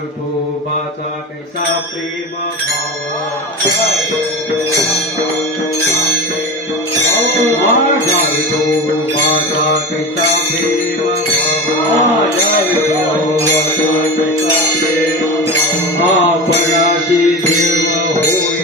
विठोबाचा कैसा प्रेम भावा माझा विठोबाचा कैसा प्रेम भावा आपणाची देव होय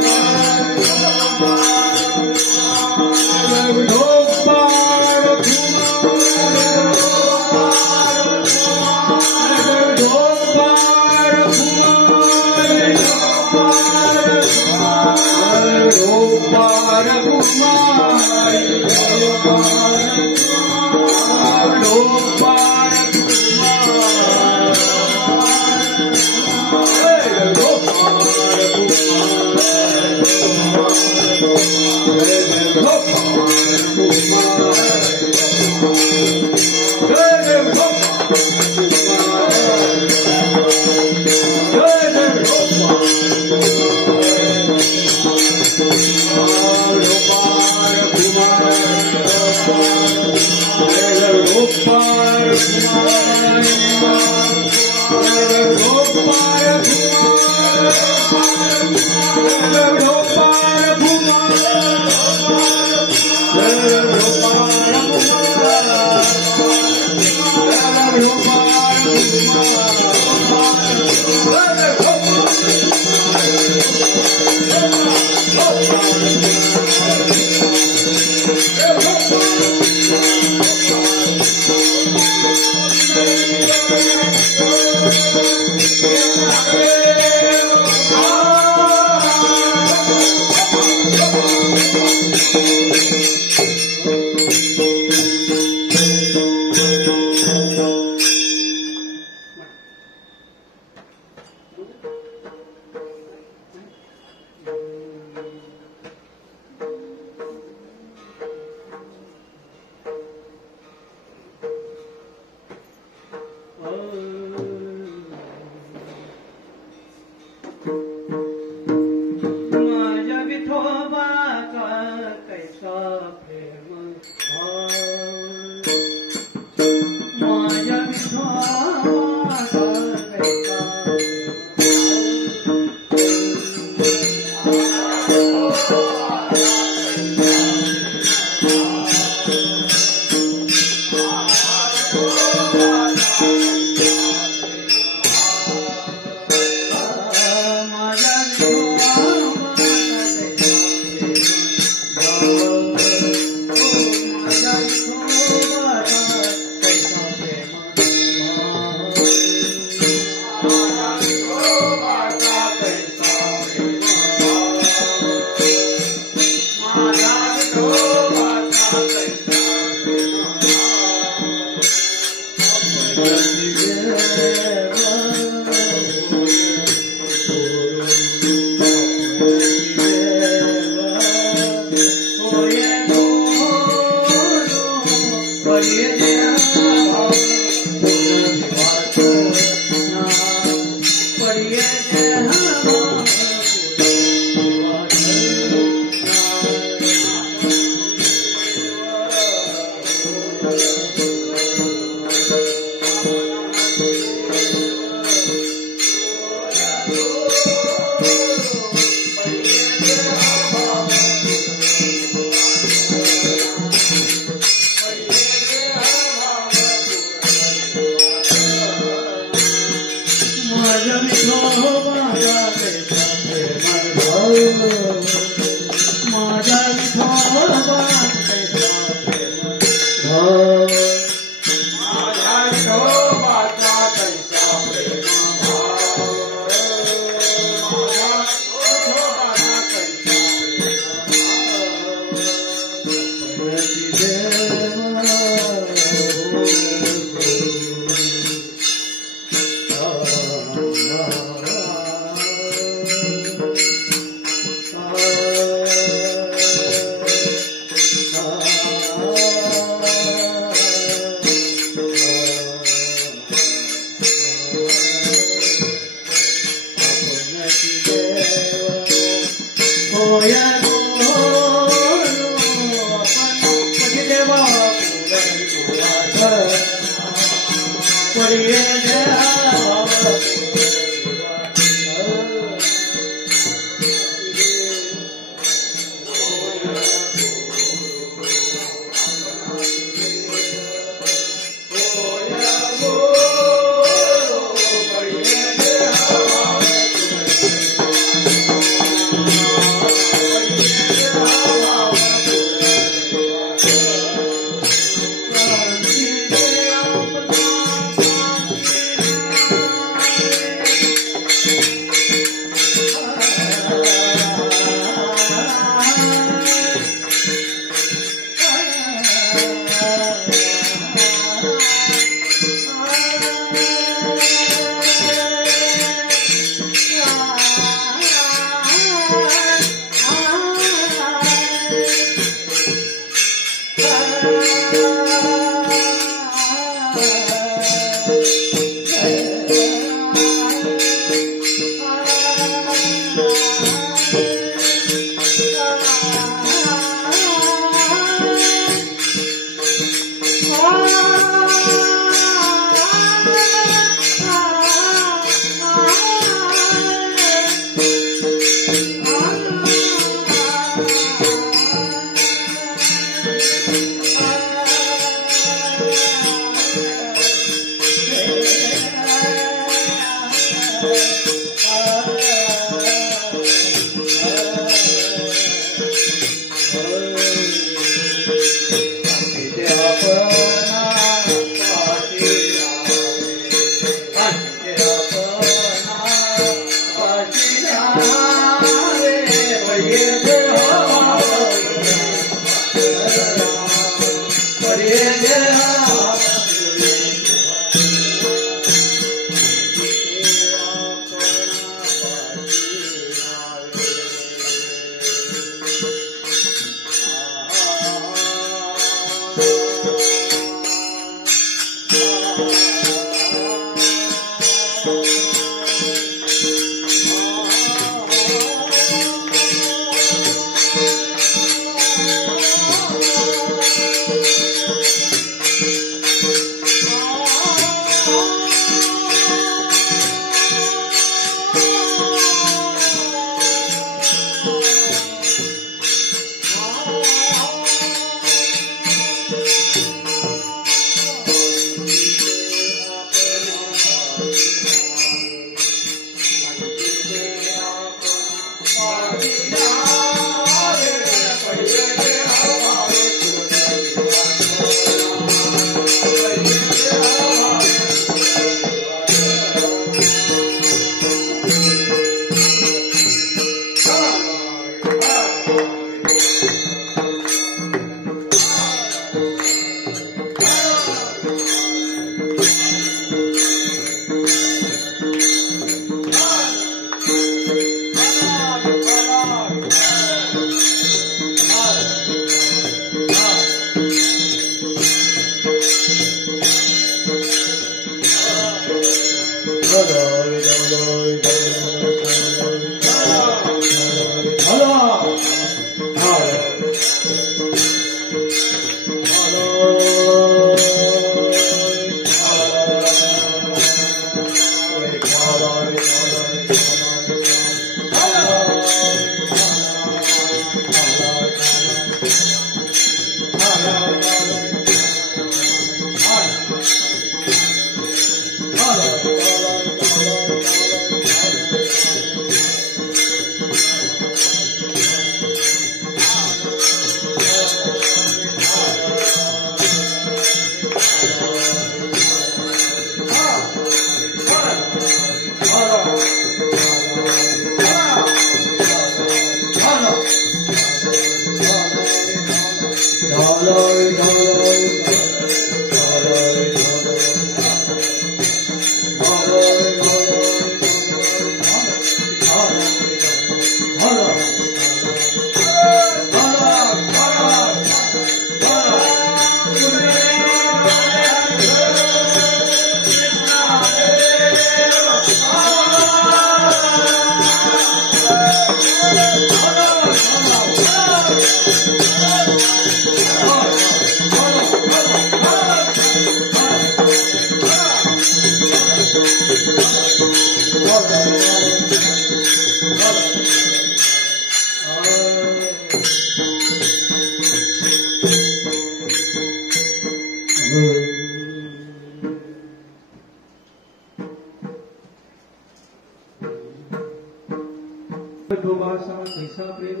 कैसा प्रेम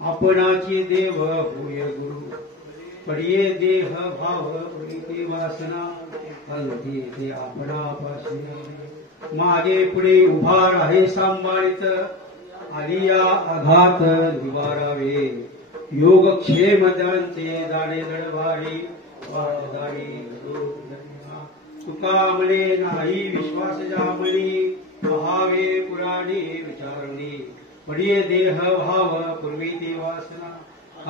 आपणाची देव होय गुरु पडिये देह भाव पडिते वासना अंती ते आपणापाशी मागे पुढे उभा आहे सांभाळीत आलिया आघात निवारावे योगक्षेम दळते जाणे दळवाडी वाटदारी तुका म्हणे नाही विश्वास जामणी पहावे पुराणी विचारणी पडिये देह भाव पूर्वी ती वासना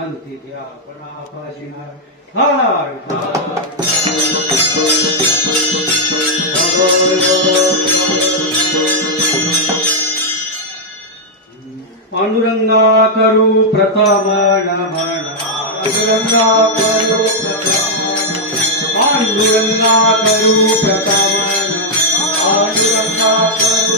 अंती त्या आपणापाशिना पांडुरंगा करू प्रथम नमन पांडुरंगा करू पांडुरंगा करू प्रथम पांडुरंगा करू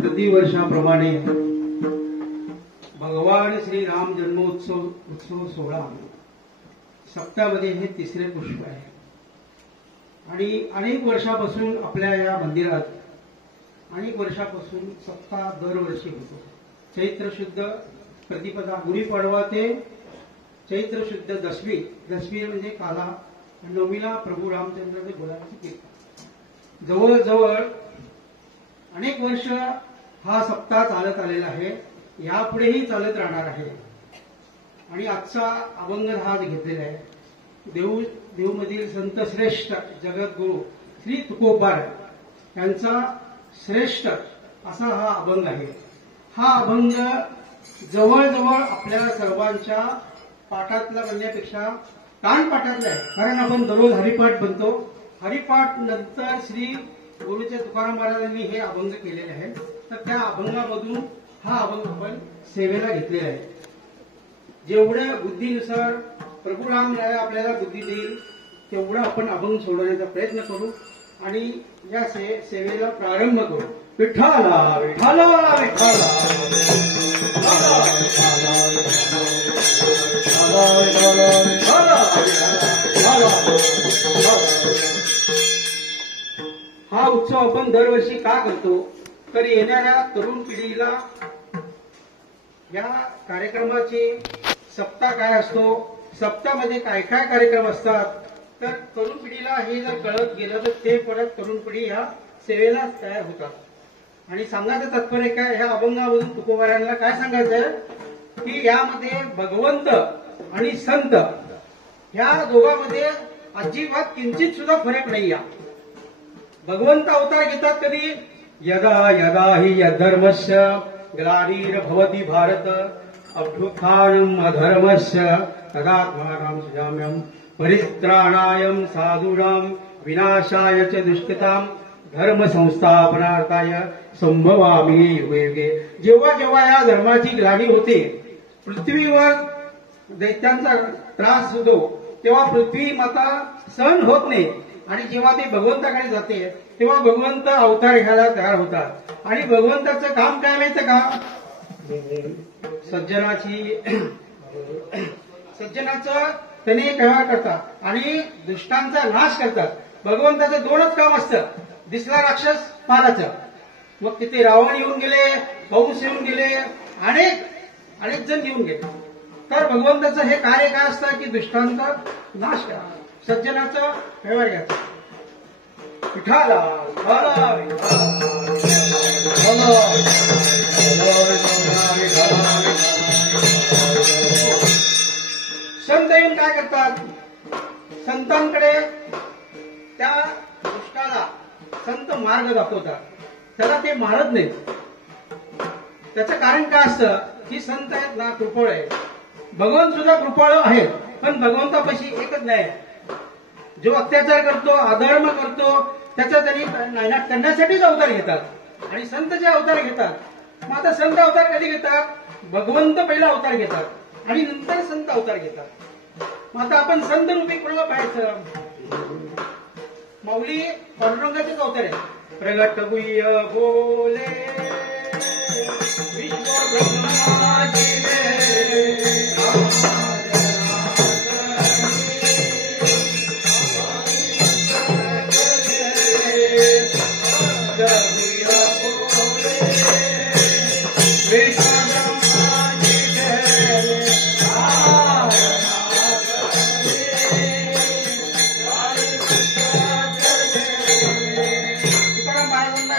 प्रतिवर्षाप्रमाणे भगवान श्री राम उत्सव सोहळा सप्तामध्ये हे तिसरे पुष्प आहे आणि अनेक वर्षापासून आपल्या या मंदिरात अनेक वर्षापासून सप्ताह दरवर्षी होतो. चैत्र शुद्ध प्रतिपदा गुढीपाडवा ते चैत्र शुद्ध दशमी म्हणजे काला नवमीला प्रभू रामचंद्राचे बोलायचे कीर्तन जवळजवळ अनेक वर्ष हा सप्ताह चालत आलेला आहे, यापुढेही चालत राहणार आहे. आणि आजचा अभंग हा घेतलेला आहे. देवमधील संत श्रेष्ठ जगद्गुरु श्री तुकोबार यांचा श्रेष्ठ असा हा अभंग आहे. हा अभंग जवळजवळ आपल्या सर्वांच्या पाठातला म्हणण्यापेक्षा कानपाठातला आहे, कारण आपण दररोज हरिपाठ बनतो. हरिपाठ नंतर श्री गुरुचे तुकाराम महाराजांनी हे अभंग केलेले आहे, तर त्या अभंगामधून हा अभंग आपण सेवेला घेतलेला आहे. जेवढ्या बुद्धीनुसार प्रभू रामराय आपल्याला बुद्धी देईल तेवढा आपण अभंग सोडवण्याचा प्रयत्न करू आणि या सेवेला प्रारंभ करू. विठ्ठला विठ्ठला विठ्ठला हा उत्सव आपण दरवर्षी का करतो तर येणाऱ्या तरुण पिढीला या कार्यक्रमाची सप्ताह काय असतो, सप्ताहामध्ये काय काय कार्यक्रम असतात, तर तरुण पिढीला हे जर कळत गेलं तर ते परत तरुण पिढी ह्या सेवेला तयार होतात. आणि सांगायचं तात्पर्य काय, ह्या अभंगामधून तुकोबारांना काय सांगायचंय की यामध्ये भगवंत आणि संत ह्या दोघांमध्ये अजिबात किंचित सुद्धा फरक नाही. भगवंत अवतार घेतात कधी, यदा यदा हि यद्धर्मस्य ग्लानिर्भवति भारत अभ्युत्थानम् अधर्मस्य तदात्मानं सृजाम्यहम् परित्राणाय साधूनां विनाशाय च दुष्कृतां धर्म संस्थापनार्थाय संभवामि युगे युगे. जेव्हा जेव्हा या धर्माची ग्लानी होते, पृथ्वीवर दैत्यांचा त्रास होतो, तेव्हा पृथ्वी माता सहन होत नाही आणि जेव्हा ते भगवंताकडे जाते तेव्हा भगवंत अवतार घ्यायला तयार होतात. आणि भगवंताचं काम काय माहितं का, सज्जनाचं त्याने व्यवहार करतात आणि दुष्टांचा नाश करतात. भगवंताचं दोनच काम असतं, दिसला राक्षस मारायचं. मग तिथे रावण येऊन गेले, कंस येऊन गेले, अनेक जण येऊन गेले, तर भगवंताचं हे कार्य काय असतं की दुष्टांचा नाश करा, सज्जनाचा व्यवहार घ्यायचा. विठाला संत येऊन काय करतात? संतांकडे त्या दुष्टाला संत मार्ग दाखवतात, त्याला ते मारत नाहीत. त्याचं कारण काय असतं की संत आहेत ना कृपळ आहे. भगवान सुद्धा कृपळ आहेत, पण भगवंतापाशी एकच नाही. जो अत्याचार करतो, अधर्म करतो, त्याचा त्यांनी नायनाट करण्यासाठीच अवतार घेतात. आणि संत जे अवतार घेतात, मग आता संत अवतार कधी घेतात? भगवंत पहिला अवतार घेतात आणि नंतर संत अवतार घेतात. मग आता आपण संत रूपी कोणाला पाहायचं? माऊली पांडुरंगाचेच अवतार आहे. प्रगट गुह्य बोले विश्व ब्रह्माची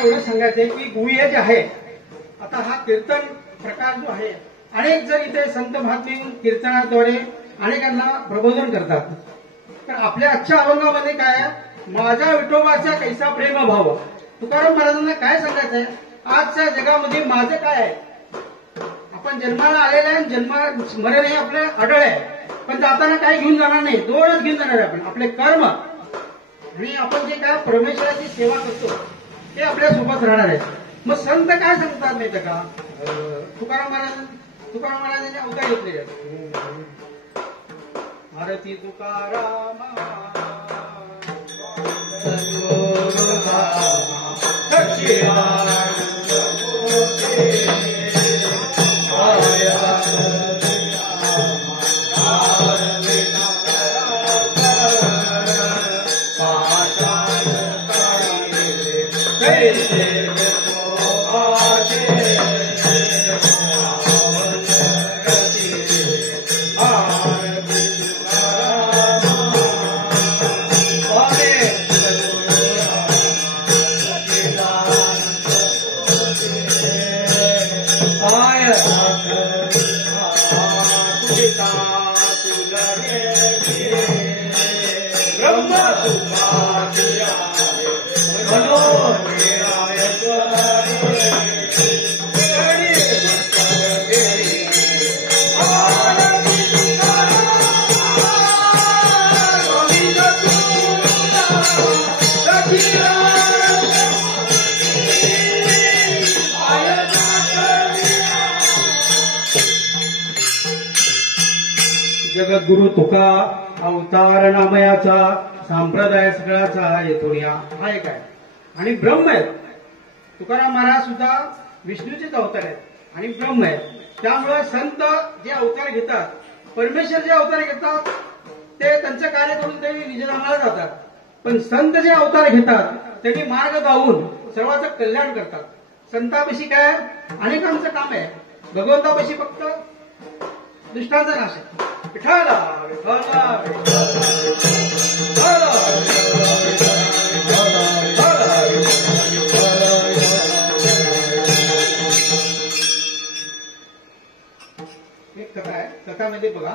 एवढं सांगायचंय की गुह्य जे आहे, आता हा कीर्तन प्रकार जो आहे, अनेक जण इथे संत महात्मे कीर्तनाद्वारे अनेकांना प्रबोधन करतात. तर आपल्या आजच्या अभंगामध्ये काय, माझ्या विठोबाचा कैसा प्रेम भाव. तुकाराम महाराजांना काय सांगायचंय? आजच्या जगामध्ये माझं काय आहे? आपण जन्माला आलेलं आहे, मरण हे आपलं अडळ आहे, पण जाताना काय घेऊन जाणार नाही, दोनच घेऊन जाणार आहे आपण, आपले कर्म आणि आपण जे काय परमेश्वराची सेवा करतो ते आपल्या सोबत राहणार आहे. मग संत काय सांगतात माहिती का? तुकाराम महाराजांचे अवतार घेतले आहेत. भारती तुकाराम जगद्गुरु तुका अवतार नामयाचा संप्रदाय सगळ्याचा येथोया हा एक आहे. आणि ब्रह्म आहे. तुकाराम महाराज सुद्धा विष्णूचेच अवतार आहेत आणि ब्रह्म आहेत. त्यामुळे संत जे अवतार घेतात, परमेश्वर जे अवतार घेतात, ते त्यांचं कार्य करून ते निजधामाला जातात. पण संत जे अवतार घेतात त्यांनी मार्ग दावून सर्वांचं कल्याण करतात. संतापाशी काय अनेकांचं काम आहे, भगवंतापाशी फक्त दुष्टांचा नाश आहे. विठाला विठाला एक कथा आहे. कथामध्ये बघा,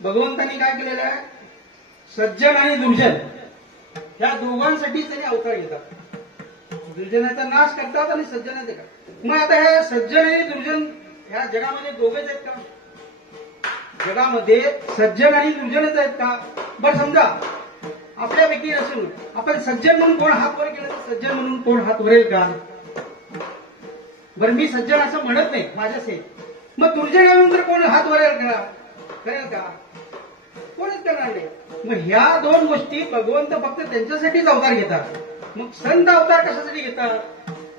भगवंतांनी काय केलेलं आहे, सज्जन आणि दुर्जन या दोघांसाठी त्यांनी अवतार घेतात. दुर्जनाचा नाश करतात आणि सज्जनाचे करतात. मग आता हे सज्जन आणि दुर्जन ह्या जगामध्ये दोघेच आहेत का? जगामध्ये सज्जन आणि दुर्जनच आहेत का? बरं समजा आपल्यापैकी नसून आपण सज्जन म्हणून कोण हात वर केलं तर सज्जन म्हणून कोण हात वरेल का? बरं मी सज्जन असं म्हणत नाही माझ्यासे, मग दुर्जन म्हणून तर कोण हात वरेल का? करेल का? कोणच करणार नाही. मग ह्या दोन गोष्टी भगवंत फक्त त्यांच्यासाठीच अवतार घेतात. मग संत अवतार कशासाठी घेतात?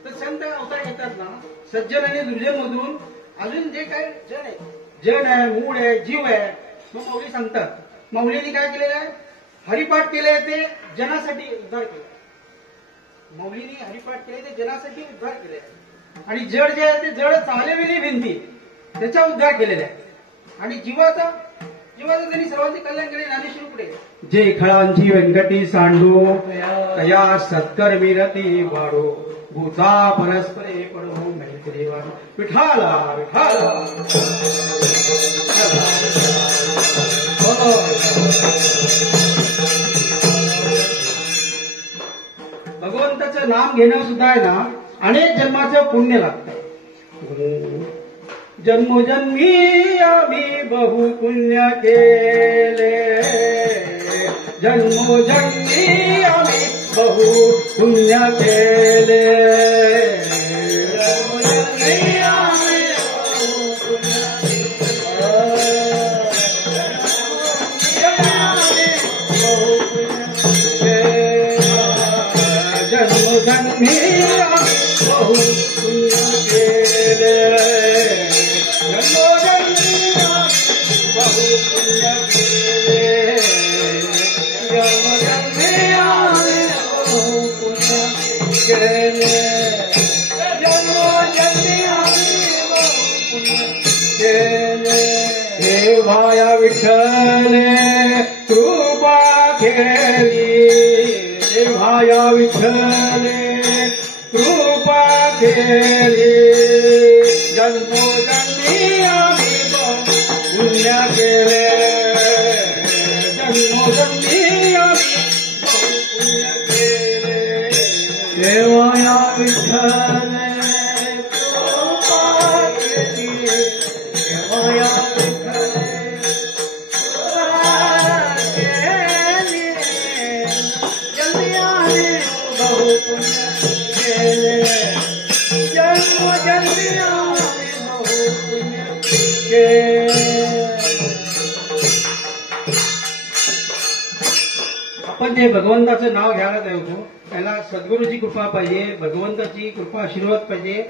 तर संत अवतार घेतात ना सज्जन आणि दुर्जन मधून अजून जे काही जन आहे, जन आहे, मूळ आहे, जीव आहे. मग माऊली सांगतात, माऊलीने काय केलेलं आहे, हरिपाठ केले ते जनासाठी उद्धार केला. माऊलीने हरिपाठ केले ते जनासाठी उद्धार केले. आणि जड जे आहे ते जड चालविली भिंती त्याचा उद्धार केलेला आहे. आणि जीवाचा जीवाचं त्यांनी सर्वांचे कल्याण केले. ज्ञानेश्वर पुढे जे खळांची व्यंकटी सांडू तया सत्कर्मी रती वाढो भूता परस्परे पडो मैत्री वाढो. विठाला विठाला भगवंताचं नाम घेणं सुद्धा आहे ना अनेक जन्माचं पुण्य लागतं. जन्मोजन्मी आम्ही बहु पुण्य केले जन्मोजन्मी आम्ही बहु पुण्य केले जन्मोजन्मी आम्ही बहु पुण्य जन्मोजन्मी आम्ही बहु पुण्य केले देवाया विठ्ठले कृपा केली देवाया विठ्ठले कृपा केली जन्मोजन्मी आम्ही पुण्य केले जन्मोजन्मी आम्ही पुण्य केले देवाया विठ्ठले कृपा केली देवाया आपण जे भगवंताचं नाव घ्यायला जायचो त्याला सद्गुरूची कृपा पाहिजे भगवंताची कृपा आशीर्वाद पाहिजे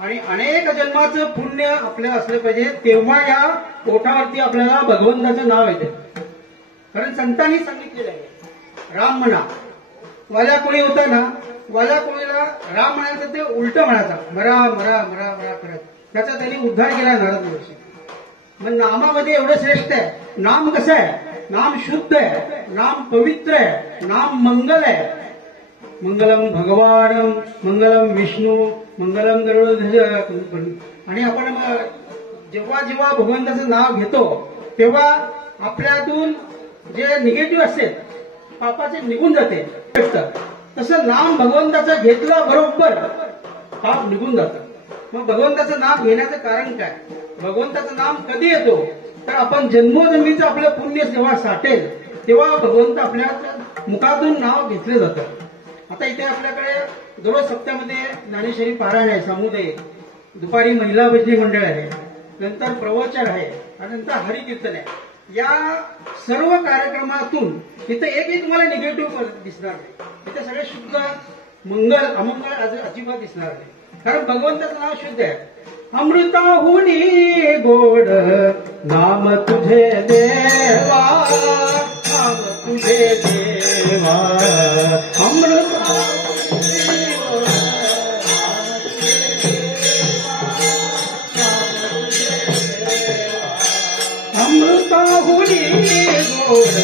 आणि अनेक जन्माचं पुण्य आपल्या असलं पाहिजे तेव्हा या पोटावरती आपल्याला भगवंताचं नाव येते. कारण संतांनी सांगितलेलं आहे राम म्हणा वाल्या कोळी होता ना वाल्या कोळीला राम म्हणायचं ते उलट म्हणायचा मरा मरा मरा मरा करत त्याचा त्यांनी उद्धार केला नारद वर्षी. मग नामामध्ये एवढं श्रेष्ठ आहे. नाम कसं आहे नाम शुद्ध आहे नाम पवित्र आहे नाम मंगल आहे. मंगलम भगवान मंगलम विष्णू मंगलम गरुडध्वज. आणि आपण जेव्हा जेव्हा भगवंताचं नाव घेतो तेव्हा आपल्यातून जे निगेटिव्ह असते पापाचे निघून जाते. तसं नाम भगवंताचं घेतलं बरोबर पाप निघून जातं. मग भगवंताचं नाम घेण्याचं कारण काय भगवंताचं नाम कधी येतो तर आपण जन्मोजन्मीचं आपलं पुण्य जेव्हा साठेल तेव्हा भगवंत आपल्या मुखातून नाव घेतलं जातं. आता इथे आपल्याकडे दररोज सप्त्यामध्ये ज्ञानेश्वरी पारायण आहे सामुदायिक दुपारी महिला भजनी मंडळ आहे नंतर प्रवचन आहे आणि नंतर हरिकीर्तन आहे. या सर्व कार्यक्रमातून इथं एकही तुम्हाला निगेटिव्ह दिसणार नाही. इथे सगळे शुद्ध मंगल अमंगल अजिबात दिसणार नाही. कारण भगवंताचं नाव शुद्ध आहे. अमृताहुनी गोड नाम तुझे देवा नाम तुझे देवा अमृता अमृताहुनी गोड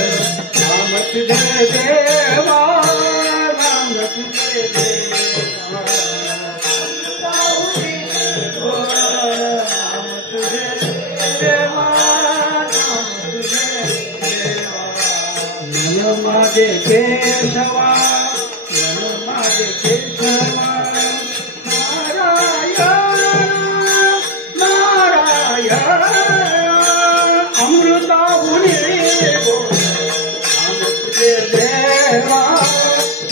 नाम तुझे देवा नाम तुझे देवा माझे केशवा माझे केशवा नारायण नारायण अमृताहुनी नाम तुझे देवा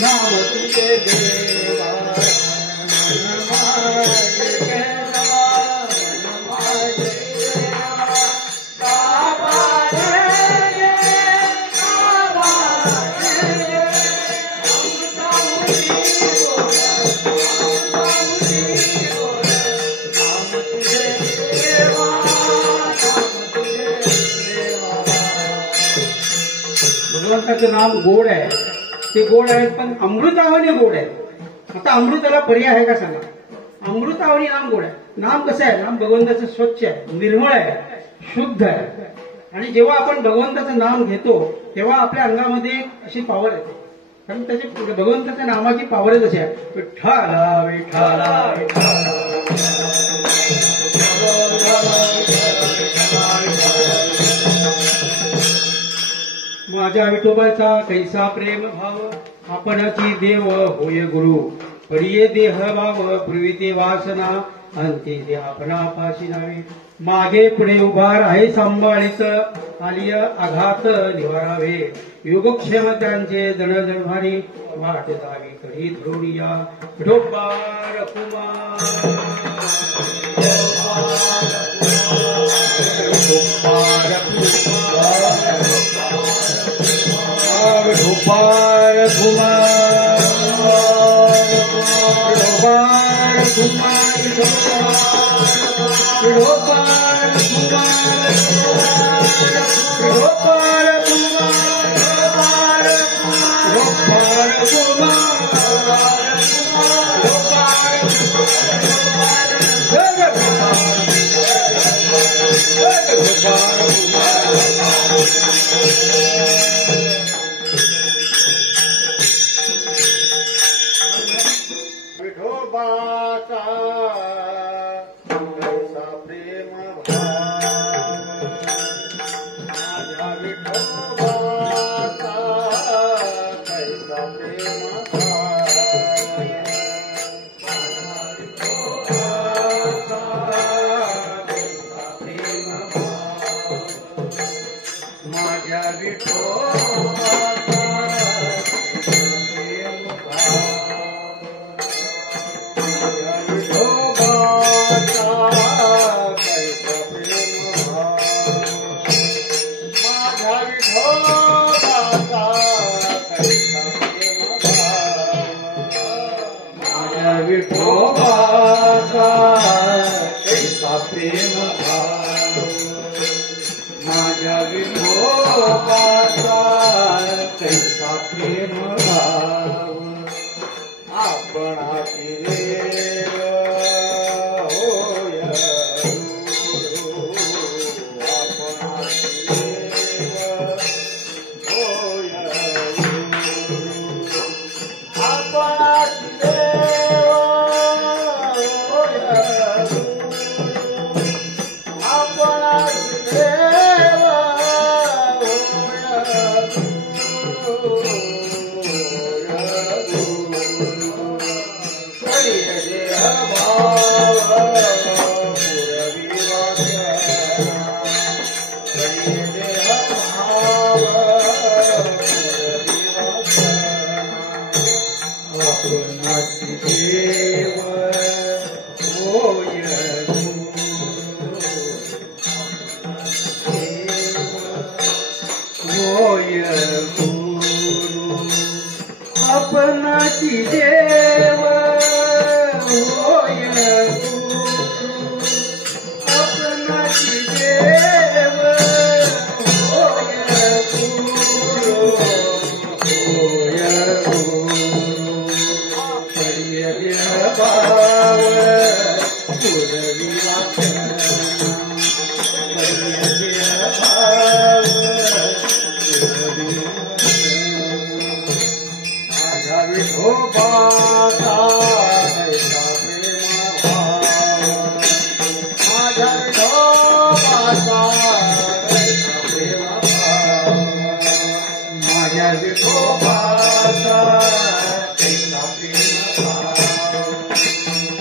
नाम तुझे देवा माझे केशवा माझे भगवंताचं नाम गोड आहे ते गोड आहे पण अमृतावनी गोड आहे. आता अमृताला पर्याय आहे का सांगा. अमृतावनी नाम गोड आहे. नाम कसं आहे नाम भगवंताचं स्वच्छ आहे निर्मळ आहे शुद्ध आहे. आणि जेव्हा आपण भगवंताचं नाम घेतो तेव्हा आपल्या अंगामध्ये अशी पॉवर येते. कारण त्याची भगवंताच्या नामाची पॉवरच अशी आहे. विठ्ठला विठ्ठला माझ्या विठोबाचा कैसा प्रेम भाव, आपणाची देव होय गुरु. परिये देह भाव पूर्वीते वासना, अंती ते आपणापाशी नावे. मागे पुढे उभा आहे सांभाळीत, आलिय आघात निवारावे. योगक्षेम त्यांचे जणजण भारी, वाट जावी कधी धरुणिया. विठोबार कुमार विठोबार कुमार विठोबार कुमार विठोबार कुमार विठोबार विठोबाचा कैसा प्रेम भाव, माझ्या विठोबाचा कैसा प्रेम भाव, माझ्या विठोबाचा विठोबाचा कैसा प्रेम भाव, माझ्या विठोबाचा कैसा प्रेम भाव. आपणाची देव होय आपणाची देव होय आपणाची देव आपणाची देव होय गुरु, आपणाची देव होय गुरु, होय गुरु. प्रिय देह भाव पूर्वी वाचना, प्रिय देह भाव पूर्वी विठोबाचा कैसा प्रेम भाव, माझ्या विठोबाचा कैसा प्रेम भाव, माझ्या विठोबाचा कैसा प्रेम भाव,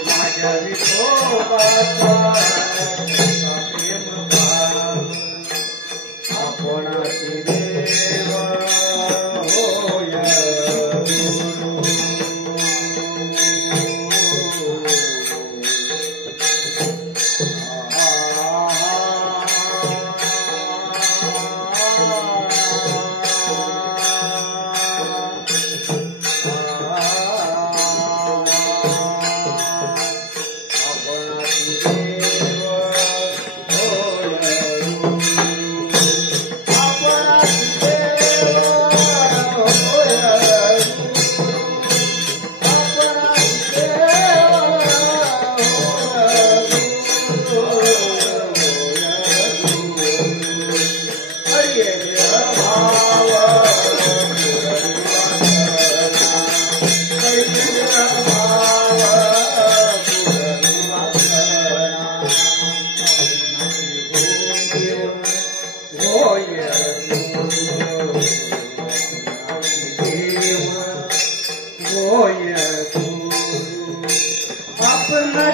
माझ्या विठोबाचा कैसा प्रेम भाव. आपणाची देव होय आपणाची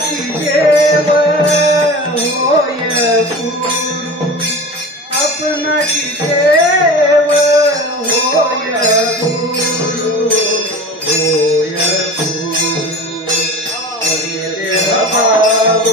आपणाची देव होय गुरु आपणाची देव होय गुरु होय गुरु देह भाव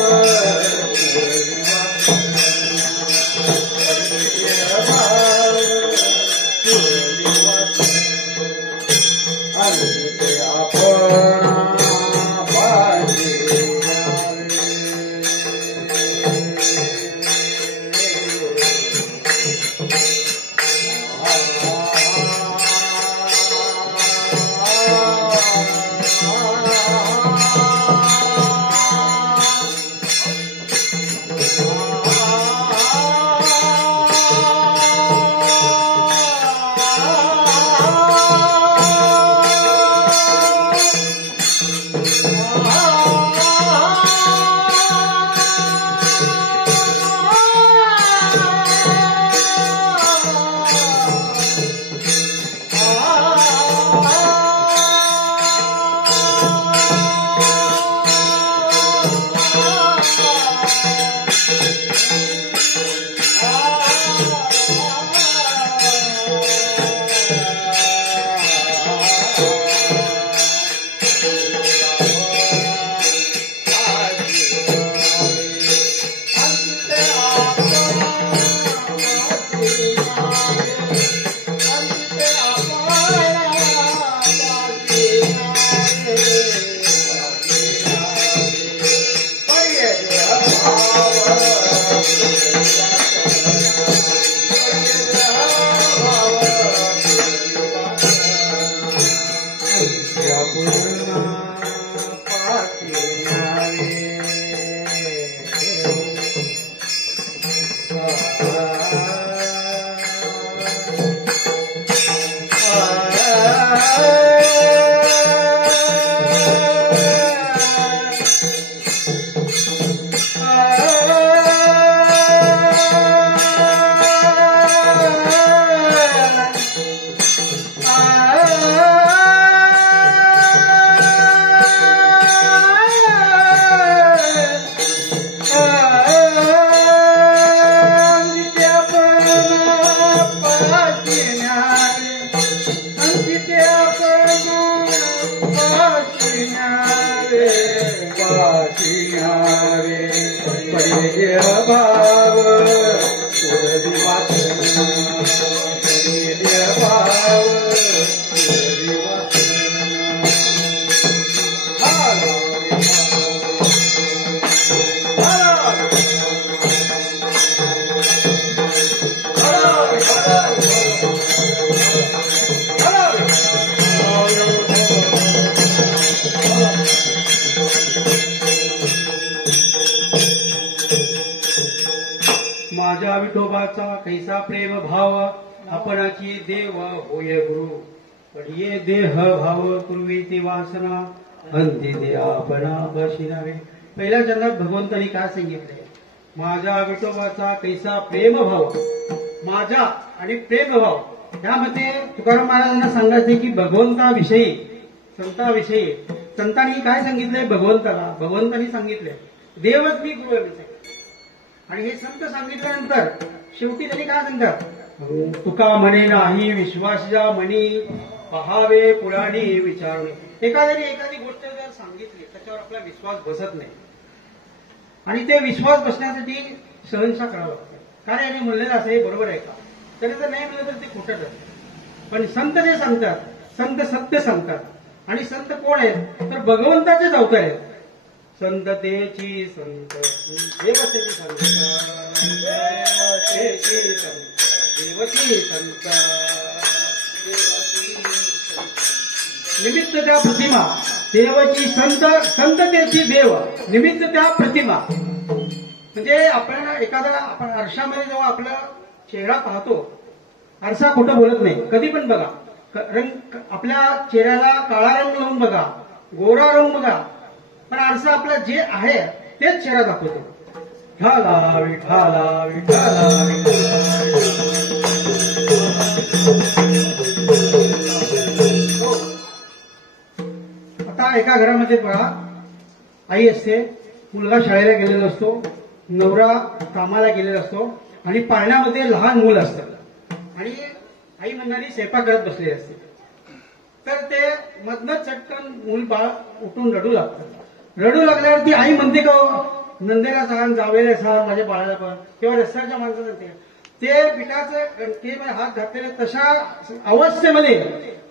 माझ्या विठोबाचा कैसा प्रेम भाव आपणाची देव होय गुरु पडिये देह भाव पूर्वी ती वासना अंती दे आपणा बशिनावे. पहिल्या चरणात भगवंतांनी काय सांगितले? माझ्या विठोबाचा कैसा प्रेम भाव. माझा आणि प्रेम भाव त्यामध्ये तुकाराम महाराजांना सांगायचे की भगवंताविषयी संताविषयी संतांनी काय सांगितलंय? भगवंतांनी सांगितले देवच मी गुरु आहे. आणि हे संत सांगितल्यानंतर शेवटी त्यांनी काय सांगतात? तुका म्हणे नाही विश्वासजा म्हणी पहावे पुराणी विचारणे. एखादी गोष्ट जर सांगितली त्याच्यावर आपला विश्वास बसत नाही आणि ते विश्वास बसण्यासाठी सहनशा करावं लागतं. काय याने म्हणलेलं असं हे बरोबर आहे का? तरी जर नाही म्हणलं तर ते खोटंच असतं. पण संत जे सांगतात, संत सत्य सांगतात. आणि संत कोण आहेत? तर भगवंताचेच अवतार आहेत. संततेची संत देवतेची संत देवतेची संत देवची संत निमित्त त्या प्रतिमा देवाची संत संततेची देव निमित्त त्या प्रतिमा. म्हणजे आपण आरशामध्ये जेव्हा आपला चेहरा पाहतो, आरसा खोटं बोलत नाही. कधी पण बघा, रंग आपल्या चेहऱ्याला काळा रंग लावून बघा, गोरा रंग बघा, पण आरसा आपला जे आहे तेच चेहरा दाखवतो. विठाला विठाला विठाला आता एका घरामध्ये बघा, आई असते, मुलगा शाळेला गेलेला असतो, नवरा कामाला गेलेला असतो आणि पाळण्यामध्ये लहान मूल असतं आणि आई म्हणणारी स्वयंपाक करत बसलेली असते. तर ते मधनच चटकन मूल बाळ उठून रडू लागतं. रडू लागल्यावरती आई म्हणते का नंदेला सांग, जावेला सांग, माझ्या बाळाला पण, किंवा रस्त्याच्या माणसाला म्हणते. ते पिठाचं कणकेमध्ये हात घातलेले तशा अवस्थेमध्ये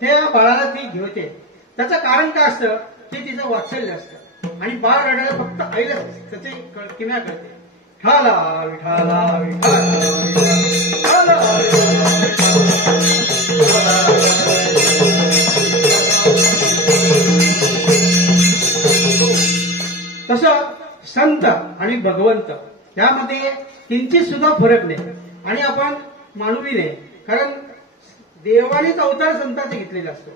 त्या बाळाला ती घेते. त्याचं कारण काय असतं की तिचं वात्सल्य असतं आणि बाळ रडायला फक्त आईला त्याची किमया करते. ठाला विठाला विठाला तसं संत आणि भगवंत यामध्ये किंचित सुद्धा फरक नाही. आणि आपण मानवी नाही, कारण देवानेच अवतार संतांचे घेतलेले असतो.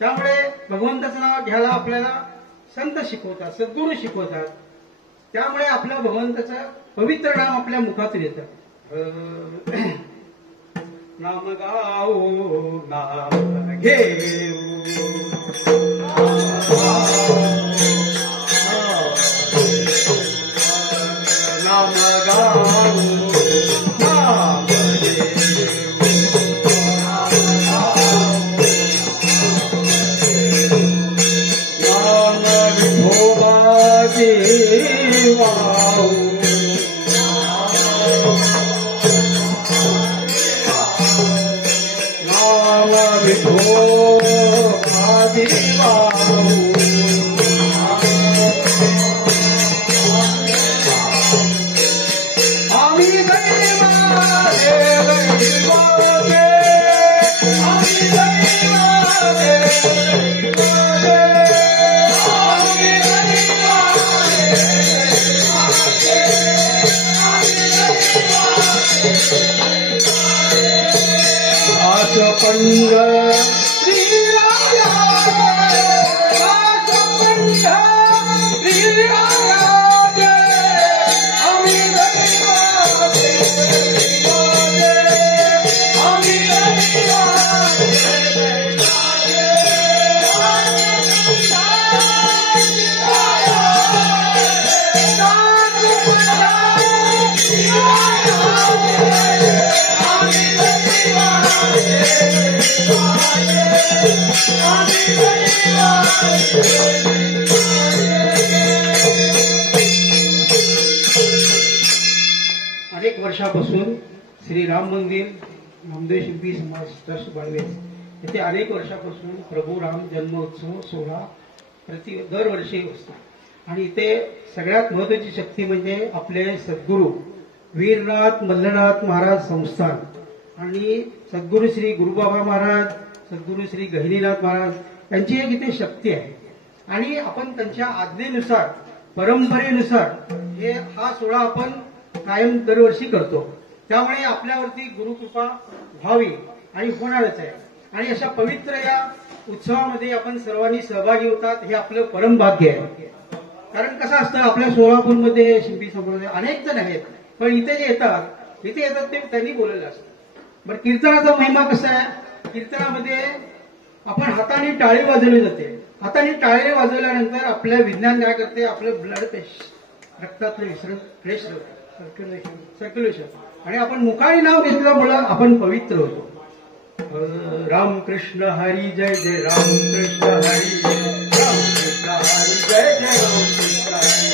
त्यामुळे भगवंताचं नाव घ्यायला आपल्याला संत शिकवतात, सद्गुरू शिकवतात. त्यामुळे आपल्या भगवंताचं पवित्र नाम आपल्या मुखातून येतं. नाम गाऊ नाम घेऊ नाम गाऊ अनेक वर्षापासून श्री राम मंदिर नामदेव शिंपी समाज ट्रस्ट बाळवेस येथे अनेक वर्षापासून प्रभू राम जन्मोत्सव सोहळा दरवर्षी असतो. आणि इथे सगळ्यात महत्वाची शक्ती म्हणजे आपले सद्गुरू वीरनाथ मल्लनाथ महाराज संस्थान आणि सद्गुरू श्री गुरुबाबा महाराज, सद्गुरू श्री गहिनीनाथ महाराज यांची एक इथे शक्ती आहे. आणि आपण त्यांच्या आज्ञेनुसार परंपरेनुसार हा सोहळा आपण कायम दरवर्षी करतो. त्यामुळे आपल्यावरती गुरुकृपा व्हावी आणि होणारच आहे. आणि अशा पवित्र या उत्सवामध्ये आपण सर्वांनी सहभागी होतात हे आपलं परमभाग्य आहे. कारण कसं असतं आपल्या सोलापूरमध्ये शिंपी संप्रदाय अनेक जण आहेत, पण इथे जे येतात ते त्यांनी बोललेलं असतं. बरं, कीर्तनाचा महिमा कसा आहे? कीर्तनामध्ये आपण हाताने टाळी वाजवली जाते. हाताने टाळी वाजवल्यानंतर आपलं विज्ञान काय करते, आपलं ब्लड प्रेशर रक्तातलं विसरण फ्रेश सर्क्युलेशन आणि आपण मुखाने नाव घेतल्यामुळे आपण पवित्र होतो. रामकृष्ण हरी जय जय रामकृष्ण हरी, रामकृष्ण हरी जय जय रामकृष्ण हरी,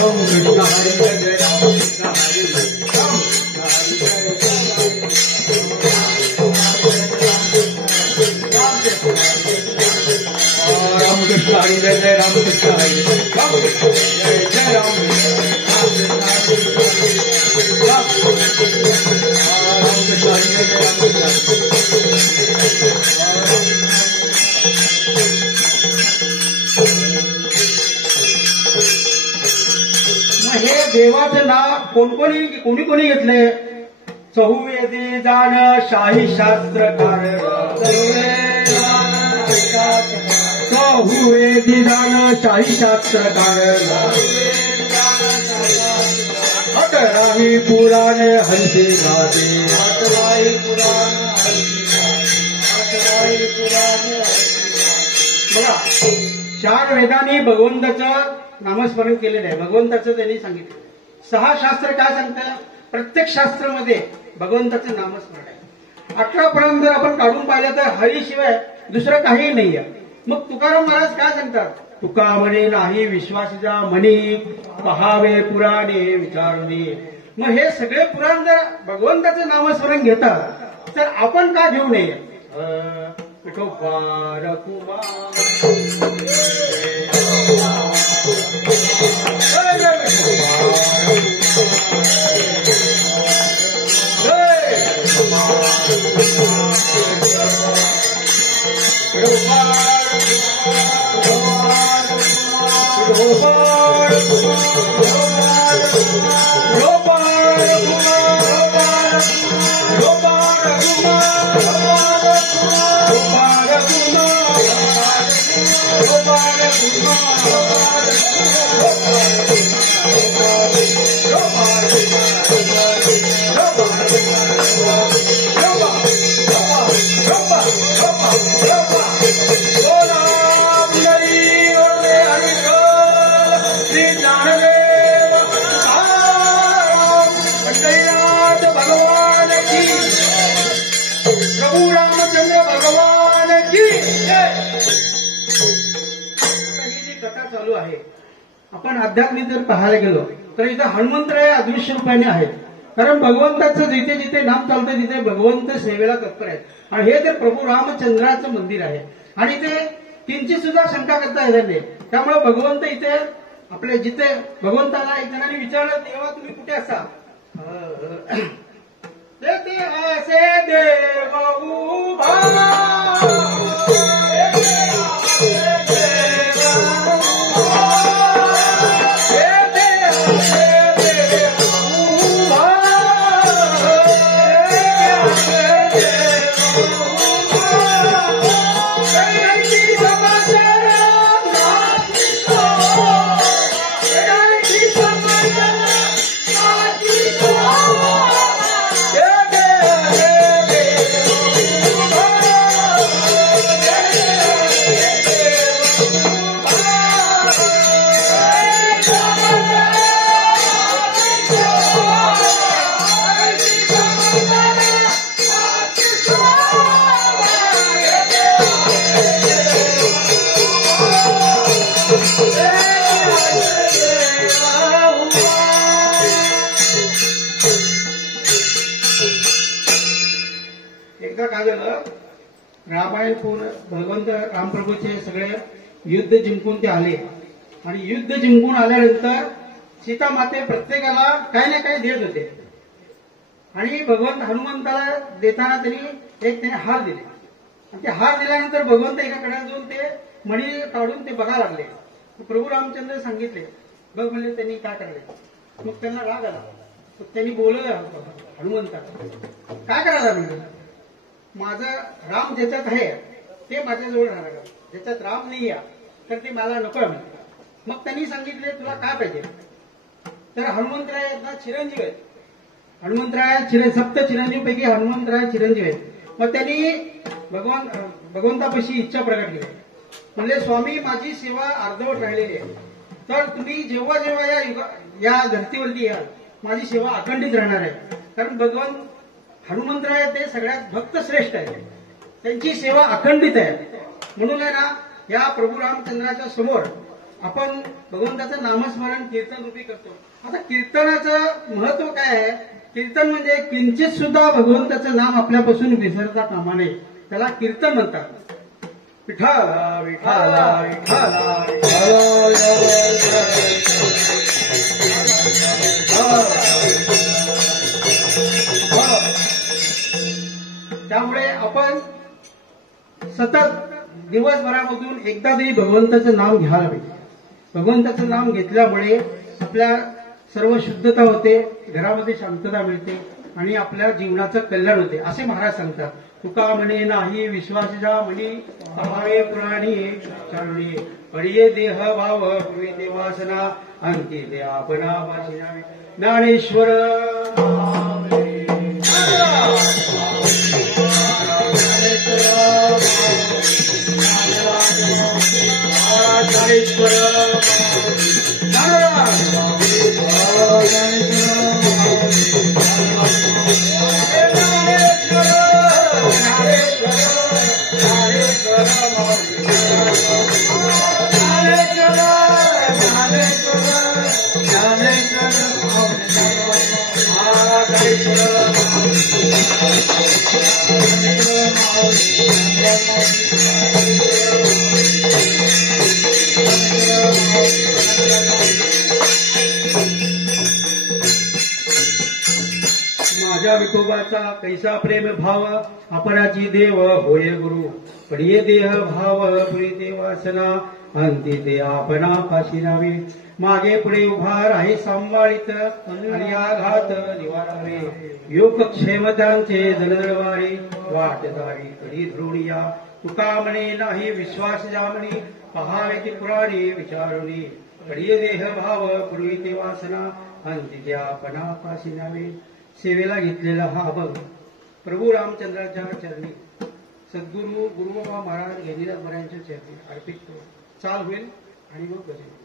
रामकृष्ण हरी जय जय रामकृष्ण हरी, रामकृष्ण हरी जय रामकृष्ण हरी जय जय रामकृष्ण हरी, रामकृष्ण जय जय रामकृष्ण मग हे देवाचं नाव कोणी कोणी घेतले? चहुवेदी जाण शाही शास्त्रकार, चहुवेदी जाण शाही शास्त्रकार, अठरावी पुराण हंसी गाजे, अठरावी पुराण हंसी गाजे, अठरावी बघा, 4 वेदांनी भगवंताचं नामस्मरण केलेलं आहे, भगवंताचं त्यांनी सांगितलं. 6 शास्त्र काय सांगतात? प्रत्येक शास्त्रामध्ये भगवंताचं नामस्मरण आहे. 18 पर्यंत जर आपण काढून पाहिलं तर हरीशिवाय दुसरं काही नाही आहे. मग तुकाराम महाराज काय सांगतात? तुका म्हणे नाही विश्वासीचा म्हणी, पहावे पुराणे विचारणे. मग हे सगळे पुराण जर भगवंताचं नामस्मरण घेतात तर आपण का घेऊ नये? विठोबा रघुबा प्रभू रामचंद्र भगवान की जय. ही जी कथा चालू आहे, आपण आध्यात्मिक जर पाहायला गेलो तर इथं हनुमंतराय अदृश्य रूपाने आहेत. कारण भगवंताचं जिथे जिथे नाम चालतं तिथे भगवंत सेवेला तत्पर आहेत. आणि हे तर प्रभू रामचंद्राचं मंदिर आहे आणि ते किंचित सुद्धा शंका करता येणार नाही. त्यामुळे भगवंत इथे आपले जिथे भगवंताला एक जणांनी विचारलं, तेव्हा तुम्ही कुठे असा? ते असे देव उभा रामायण पूर्ण भगवंत रामप्रभूचे सगळे युद्ध जिंकून ते आले आणि युद्ध जिंकून आल्यानंतर सीता माते प्रत्येकाला काही ना काही देत होते आणि भगवंत हनुमंताला देताना त्याने हार दिले आणि ते हार दिल्यानंतर भगवंत एकाकडे जाऊन ते मणी काढून ते बघायला लागले. प्रभू रामचंद्र सांगितले, बघ म्हणले त्यांनी काय करायला. मग त्यांना राग आला. त्यांनी बोललं हनुमंताला, काय करायला म्हणलं, माझं राम ज्याच्यात आहे ते माझ्याजवळ राहणार, ज्याच्यात राम नाही आहे तर ते मला नको म्हणते. मग त्यांनी सांगितले तुला काय पाहिजे. तर हनुमंतराय चिरंजीव आहेत. हनुमंतराय सप्त चिरंजीव पैकी हनुमंतराय चिरंजीव आहेत. मग त्यांनी भगवंतापाशी इच्छा प्रकट केली. म्हणजे स्वामी माझी सेवा अर्धवट राहिलेली आहे, तर तुम्ही जेव्हा जेव्हा या धर्तीवरती याल माझी सेवा अखंडित राहणार आहे. कारण भगवान हनुमंतराय ते सगळ्यात भक्त श्रेष्ठ आहेत, त्यांची सेवा अखंडित आहे. म्हणून आहे ना या प्रभू रामचंद्राच्या समोर आपण भगवंताचं नामस्मरण कीर्तन रूपी करतो. आता कीर्तनाचं महत्व काय आहे? कीर्तन म्हणजे किंचित सुद्धा भगवंताचं नाम आपल्यापासून विसरता कामा नये, त्याला कीर्तन म्हणतात. विठाला विठाला विठाला त्यामुळे आपण सतत दिवसभरामधून एकदा तरी भगवंताचं नाम घ्यायला पाहिजे. भगवंताचं नाम घेतल्यामुळे आपल्या सर्व शुद्धता होते, घरामध्ये शांतता मिळते आणि आपल्या जीवनाचं कल्याण होते असे महाराज सांगतात. तुका म्हणे नाही विश्वासीचा म्हणी, पहावे पुराणी चरणी, परिये देह भाव पूर्वी वासना अंकी ते आपणा वासिनावे. ज्ञानेश्वर माझ्या विठोबाचा कैसा प्रेम भाव अपराची देव होय गुरु पडिये देह भाव पुरी वासना अंती ते आपणा पाशी नावे मागे पुढे उभा राही सांभाळीत आणि आघात निवारावे योगक्षेम त्यांचे जनदरवारी वाटदारी कधी धृणिया तुका म्हणे नाही विश्वास जामणी पहावे ती पुराणी विचारुणी पडिये देह भाव पूर्वी ते वासना अंती ते आपणा पाशी नावे सेवेला घेतलेला हा अभंग प्रभू रामचंद्राच्या चरणी सद्गुरू गुरुबाबा महाराज गिरीराज चरणी अर्पित करू चाल होईल आणि मग गजल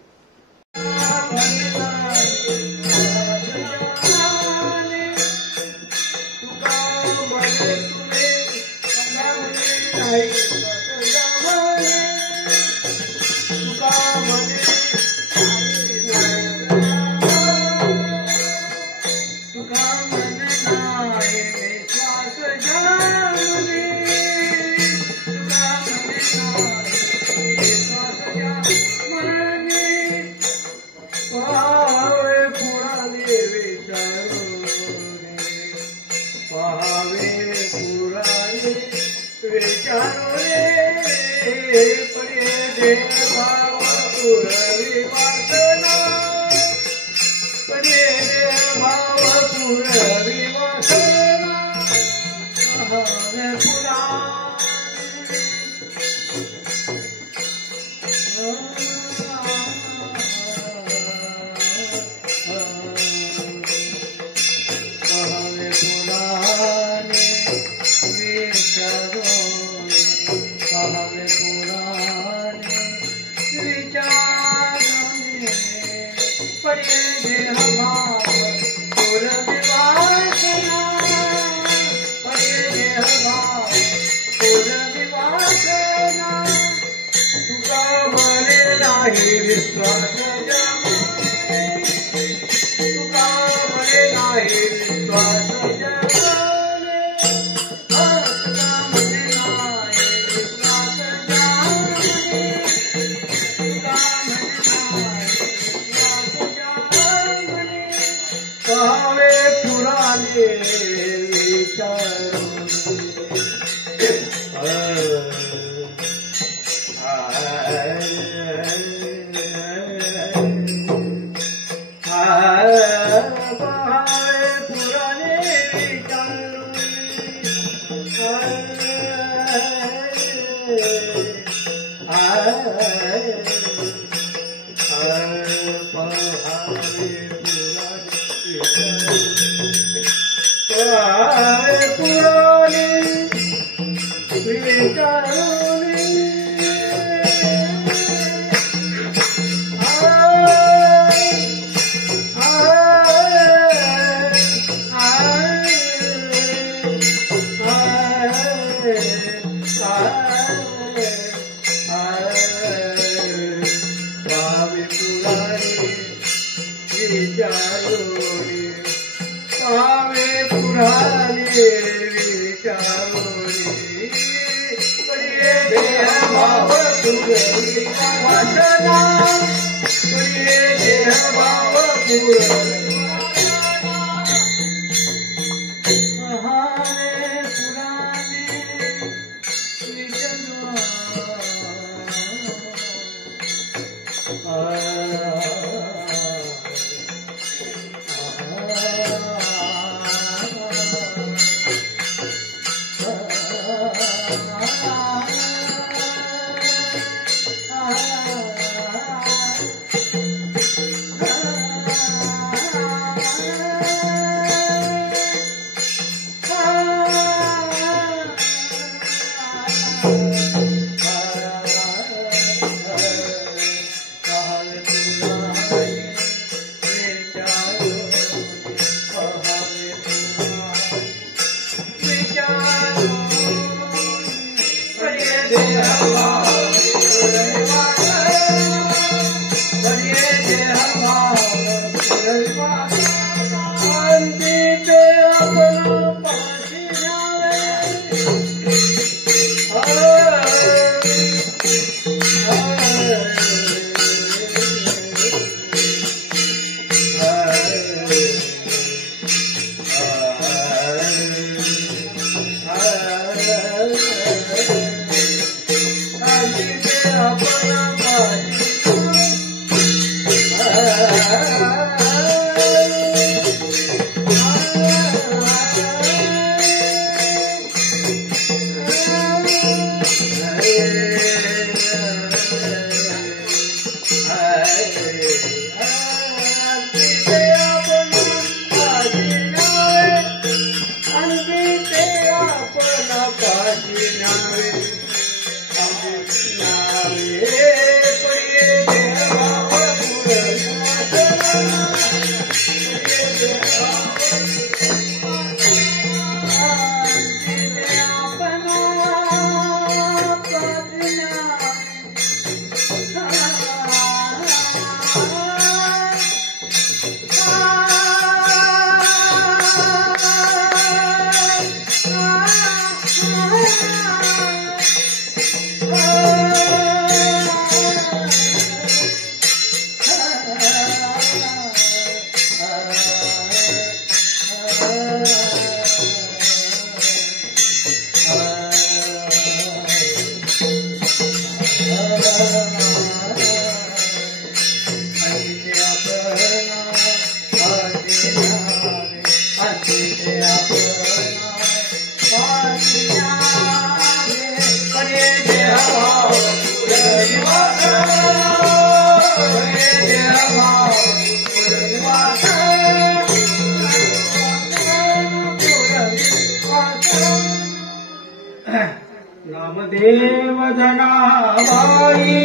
नामदेव जनाबाई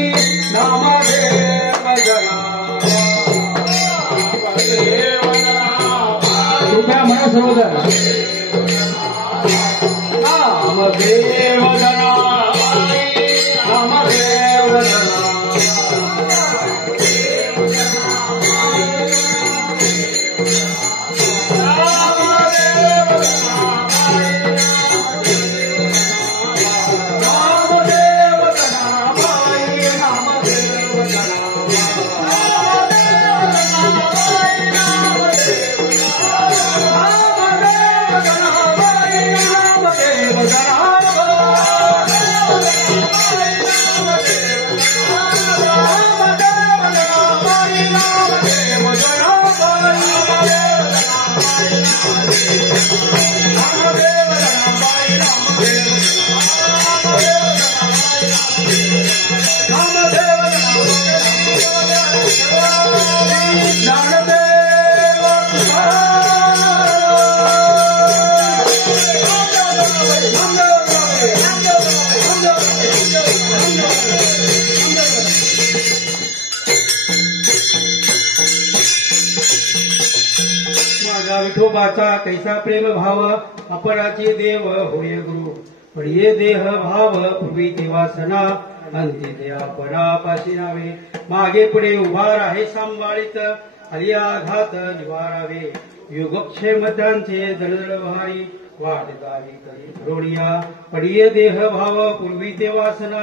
नामदेव जनाबाई कृपया म्हणा सर्वजण नामदेव जनाबाई नामदेव विठोबाचा कैसा प्रेम भाव अपराचे देव होय गुरु पडिये देह भाव पूर्वी देवासना अंती देपणा पाशी नावे मागे पुढे उभा राहे सांभाळीत आली आघात निवारावे योगक्षेम त्यांचे दळदळ भारी वाट जावी करी रोडिया पडिये देह भाव पूर्वी देवासना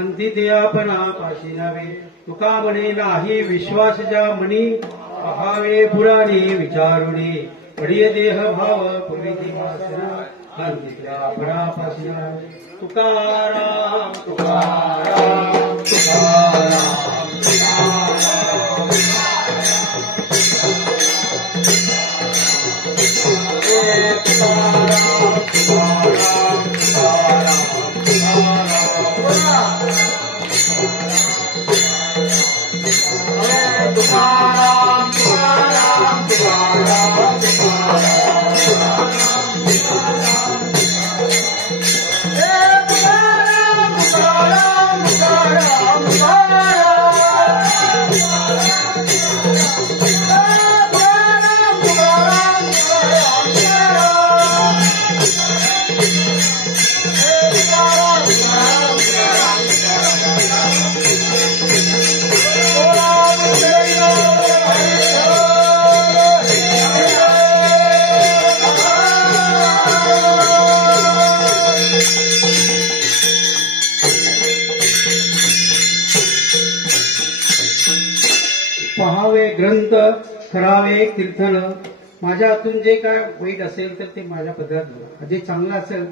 अंती देपणा पाशी नावे तुका म्हणे नाही विश्वास ज्या मनी पहावे पुराणे विचारुणे पडिये देह भाव पूर्वी देवासना अंतित्या परापासना तुकाराम तुकाराम तुकाराम पहावे ग्रंथ, करावे कीर्तन. माझ्या हातून जे काय वाईट असेल तर ते माझ्या पदरात घाला. जे चांगलं असेल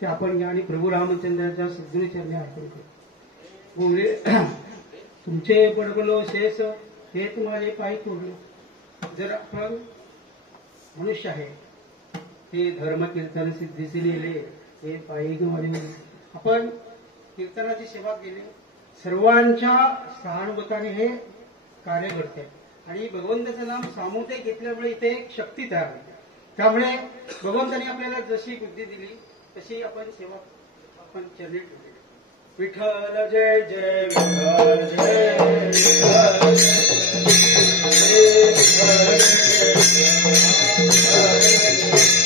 ते आपण घ्या आणि प्रभू रामचंद्राच्या सद्गुरू चरणी अर्पण करू. बोले तुमचे बडबलो शेष हे तुम्हाला पायी कोरलो. जर आपण मनुष्य आहे हे धर्म कीर्तन सिद्धीचे लिहिले हे पायी गमावले. आपण कीर्तनाची सेवा केली, सर्वांच्या सहानुभूताने हे कार्य घडते आणि भगवंताचं नाम सामुदायिक घेतल्यामुळे इथे एक शक्ती तयार होते. त्यामुळे भगवंताने आपल्याला जशी बुद्धी दिली तशी आपण सेवा आपण चरणी ठेवली. विठ्ठल जय जय विठ्ठल जय विठ्ठल जय विठ्ठल.